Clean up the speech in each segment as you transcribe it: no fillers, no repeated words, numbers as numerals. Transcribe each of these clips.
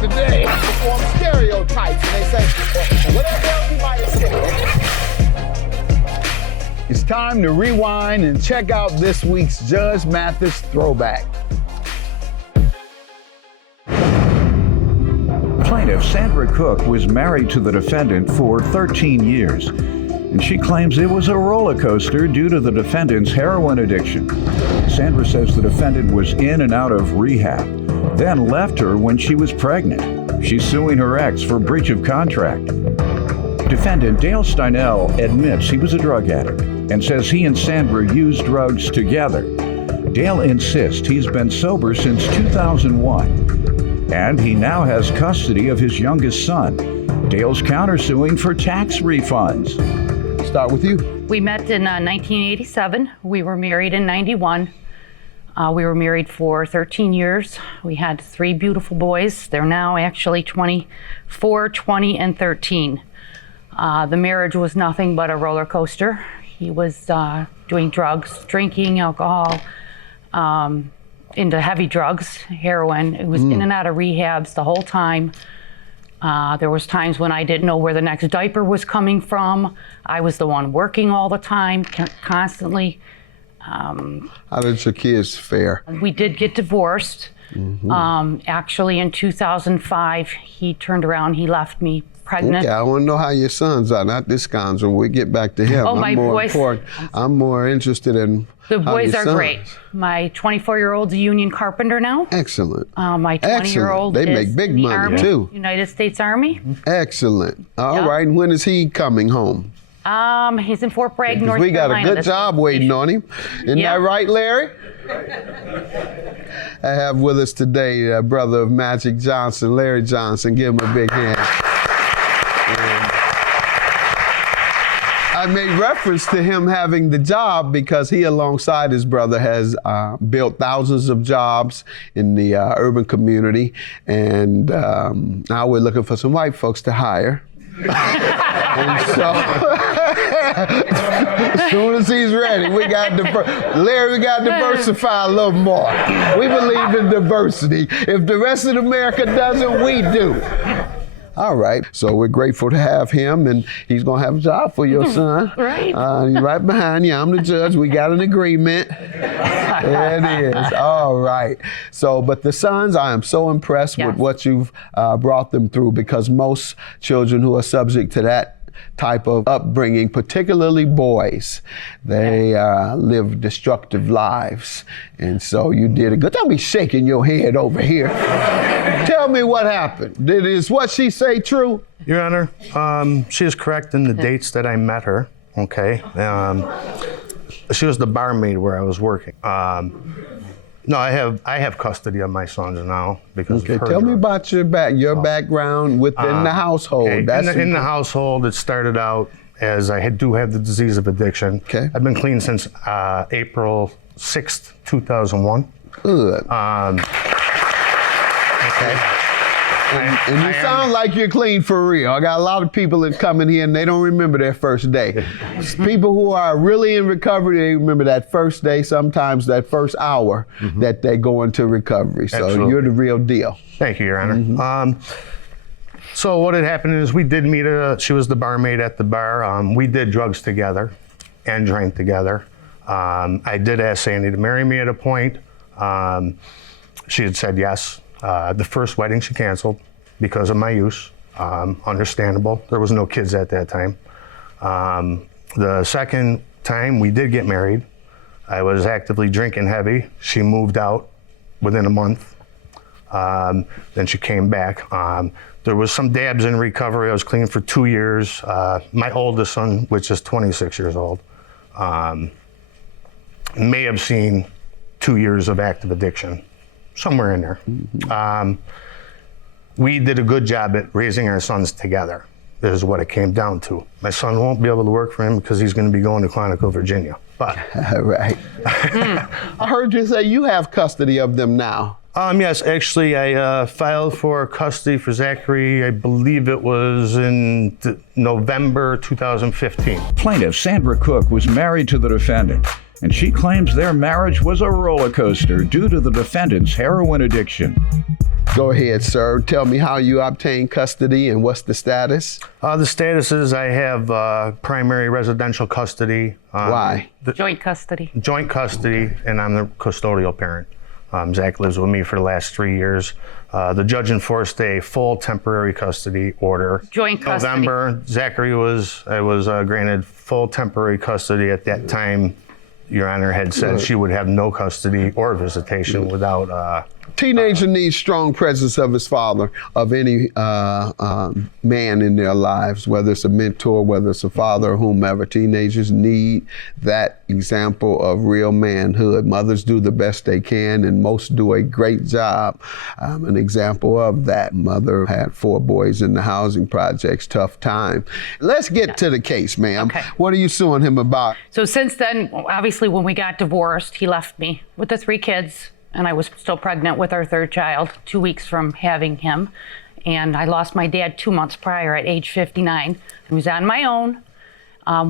today. Perform stereotypes, and they say, whatever else you might have said. It's time to rewind and check out this week's Judge Mathis Throwback. Plaintiff Sandra Cook was married to the defendant for 13 years, and she claims it was a roller coaster due to the defendant's heroin addiction. Sandra says the defendant was in and out of rehab, then left her when she was pregnant. She's suing her ex for breach of contract. Defendant Dale Steinell admits he was a drug addict and says he and Sandra used drugs together. Dale insists he's been sober since 2001, and he now has custody of his youngest son. Dale's countersuing for tax refunds. Start with you. We met in 1987. We were married in 91. We were married for 13 years. We had 3 beautiful boys. They're now actually 24, 20, and 13. The marriage was nothing but a roller coaster. He was doing drugs, drinking, alcohol, into heavy drugs, heroin. It was in and out of rehabs the whole time. There was times when I didn't know where the next diaper was coming from. I was the one working all the time, constantly. How did your kids fare? We did get divorced. Actually, in 2005, he turned around, he left me pregnant. Okay, I want to know how your sons are, not this scoundrel. We get back to him. Oh, my boys. I'm more interested in The how boys your are sons. great. My 24-year-old's a union carpenter now. Excellent. My 20-year-old They is make big in the money, Army, too. United States Army. Excellent. All Yeah. right, and when is he coming home? He's in Fort Bragg, 'Cause North we got a Carolina. good job waiting on him. Isn't Yeah. that right, Larry? I have with us today brother of Magic Johnson, Larry Johnson. Give him a big hand. I made reference to him having the job because he, alongside his brother, has built thousands of jobs in the urban community. And now we're looking for some white folks to hire. And so, as soon as he's ready, we got Larry, we got to diversify a little more. We believe in diversity. If the rest of America doesn't, we do. All right, so we're grateful to have him, and he's gonna have a job for your son. Right. He's right behind you. I'm the judge. We got an agreement. There it is. All right. So, but the sons, I am so impressed with what you've brought them through, because most children who are subject to that type of upbringing, particularly boys, they live destructive lives. And so you did a good. Don't be shaking your head over here. Tell me what happened. Is what she say true? Your Honor, she is correct in the dates that I met her, okay? She was the barmaid where I was working. No, I have custody of my sons now because of her tell me drug. about your background within the household. Okay. That's In the household, it started out as I do have the disease of addiction. Okay. I've been clean since April 6th, 2001. Good. Okay. And you sound like you're clean for real. I got a lot of people that come in here and they don't remember their first day. People who are really in recovery, they remember that first day, sometimes that first hour that they go into recovery. So Absolutely. you're the real deal. Thank you, Your Honor. So what had happened is we did meet she was the barmaid at the bar. We did drugs together and drank together. I did ask Sandy to marry me at a point. She had said yes. The first wedding she canceled because of my use. Understandable. There was no kids at that time. The second time we did get married. I was actively drinking heavy. She moved out within a month. Then she came back. There was some dabs in recovery. I was clean for 2 years. My oldest son, which is 26 years old, may have seen 2 years of active addiction, somewhere in there. We did a good job at raising our sons together. This is what it came down to. My son won't be able to work for him because he's going to be going to Quantico, Virginia. But Right. I heard you say you have custody of them now. Yes, actually, I filed for custody for Zachary. I believe it was in November 2015. Plaintiff Sandra Cook was married to the defendant, and she claims their marriage was a roller coaster due to the defendant's heroin addiction. Go ahead, sir. Tell me how you obtained custody and what's the status? The status is I have primary residential custody. Why? Joint custody. Joint custody, and I'm the custodial parent. Zach lives with me for the last 3 years. The judge enforced a full temporary custody order. Joint custody. November, Zachary was granted full temporary custody. At that time, Your Honor had said she would have no custody or visitation without. Teenager needs strong presence of his father, of any man in their lives, whether it's a mentor, whether it's a father, or whomever. Teenagers need that example of real manhood. Mothers do the best they can, and most do a great job. An example of that. Mother had 4 boys in the housing projects, tough time. Let's get to the case, ma'am. Okay. What are you suing him about? So since then, obviously, when we got divorced, he left me with the 3 kids. And I was still pregnant with our 3rd child, 2 weeks from having him. And I lost my dad 2 months prior at age 59. I was on my own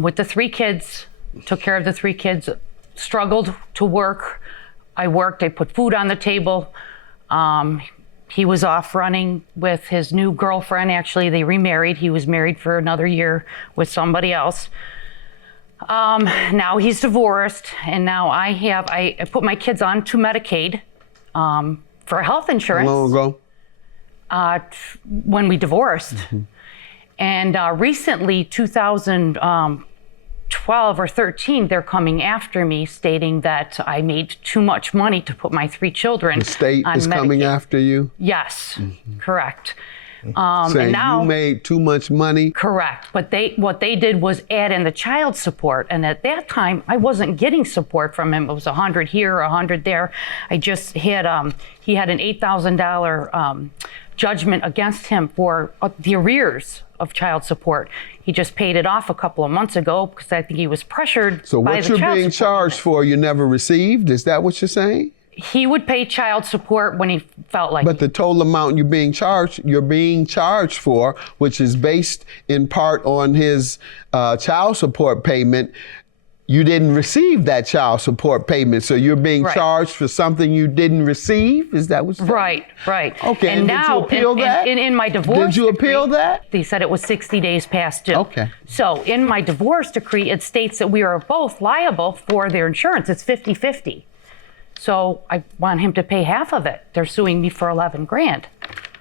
with the 3 kids, took care of the 3 kids, struggled to work. I worked, I put food on the table. He was off running with his new girlfriend. Actually, they remarried. He was married for another year with somebody else. Now he's divorced, and now I put my kids on to Medicaid for health insurance. How long ago? When we divorced. And recently, 2012 or 13, they're coming after me, stating that I made too much money to put my 3 children The state on is Medicaid. coming after you? Yes, correct. Saying and now, you made too much money? correct. But what they did was add in the child support. And at that time, I wasn't getting support from him. It was 100 here, 100 there. I just had, he had an $8,000 judgment against him for the arrears of child support. He just paid it off a couple of months ago because I think he was pressured So by what the you're child being support charged for, you never received? Is that what you're saying? He would pay child support when he felt like But the total amount you're being charged for, which is based in part on his child support payment, you didn't receive that child support payment. So you're being Right. charged for something you didn't receive? Is that what you're saying? Right. Okay, And and did you now, appeal that? in my divorce Did you appeal decree, that? They said it was 60 days past due. Okay. So in my divorce decree, it states that we are both liable for their insurance. It's 50-50. So I want him to pay half of it. They're suing me for 11 grand.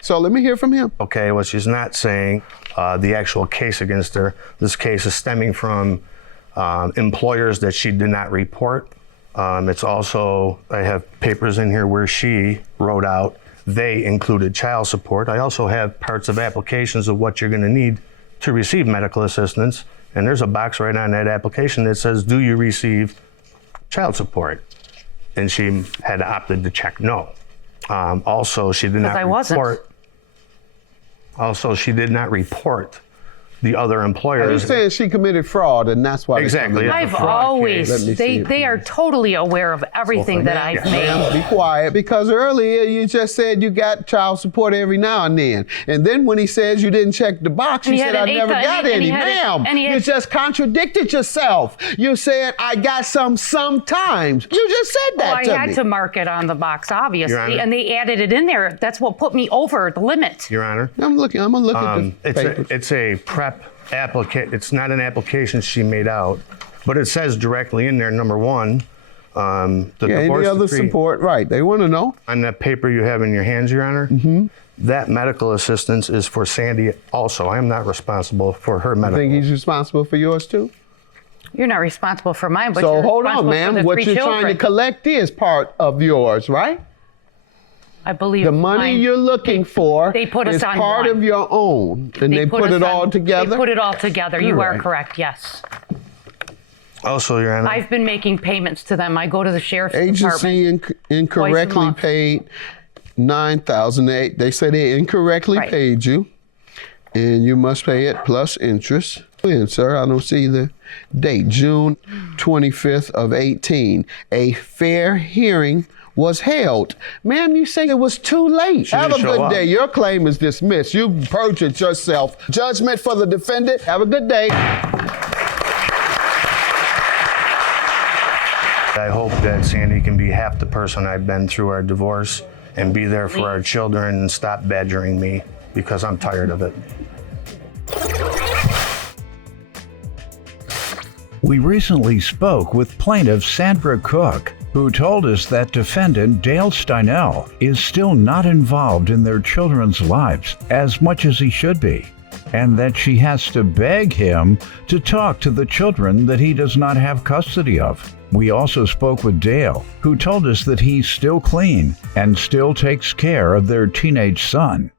So let me hear from him. Okay, what she's not saying, the actual case against her, this case is stemming from employers that she did not report. It's also, I have papers in here where she wrote out they included child support. I also have parts of applications of what you're going to need to receive medical assistance. And there's a box right on that application that says, do you receive child support? And she had opted to check no. Also, she did not I wasn't. report. Also, she did not report the other You're employers. saying she committed fraud, and that's why. Exactly, they're coming yeah. I've after her. always, Let me see it. they are totally aware of everything that I've made. Ma'am, be quiet, because earlier you just said you got child support every now and then. And then when he says you didn't check the box, you And he said, had I an never eight- got and he any. had a- Ma'am, and he you had- just contradicted yourself. You said, I got some sometimes. You just said that Well, to I had me. to mark it on the box, obviously, Your Honor. and they added it in there. That's what put me over the limit. Your Honor. I'm gonna look at the papers. It's a prep application. It's not an application she made out, but it says directly in there, number one, the Yeah, divorce any other decree. support, right. They want to know. On that paper you have in your hands, Your Honor, that medical assistance is for Sandy also. I am not responsible for her I medical. think he's responsible for yours too. You're not responsible for mine, but So you're hold on, responsible for ma'am. the What 3 you're trying to children. collect is part of yours, right? I believe The money mine- you're looking for they put us is on part one. of your own, and they put us it on- all together. They put it all together. You are Correct. correct, yes. Also, Your Honor, I've been making payments to them. I go to the sheriff's department. Agency incorrectly month. paid $9,008. They say they incorrectly Right. paid you, and you must pay it plus interest. And sir, I don't see the date. June 25th of 18. A fair hearing was held. Ma'am, you say it was too late. Have a didn't show good up. day. Your claim is dismissed. You perjured yourself. Judgment for the defendant. Have a good day. I hope that Sandy can be half the person I've been through our divorce and be there for our children and stop badgering me because I'm tired of it. We recently spoke with plaintiff Sandra Cook, who told us that defendant Dale Steinell is still not involved in their children's lives as much as he should be, and that she has to beg him to talk to the children that he does not have custody of. We also spoke with Dale, who told us that he's still clean and still takes care of their teenage son.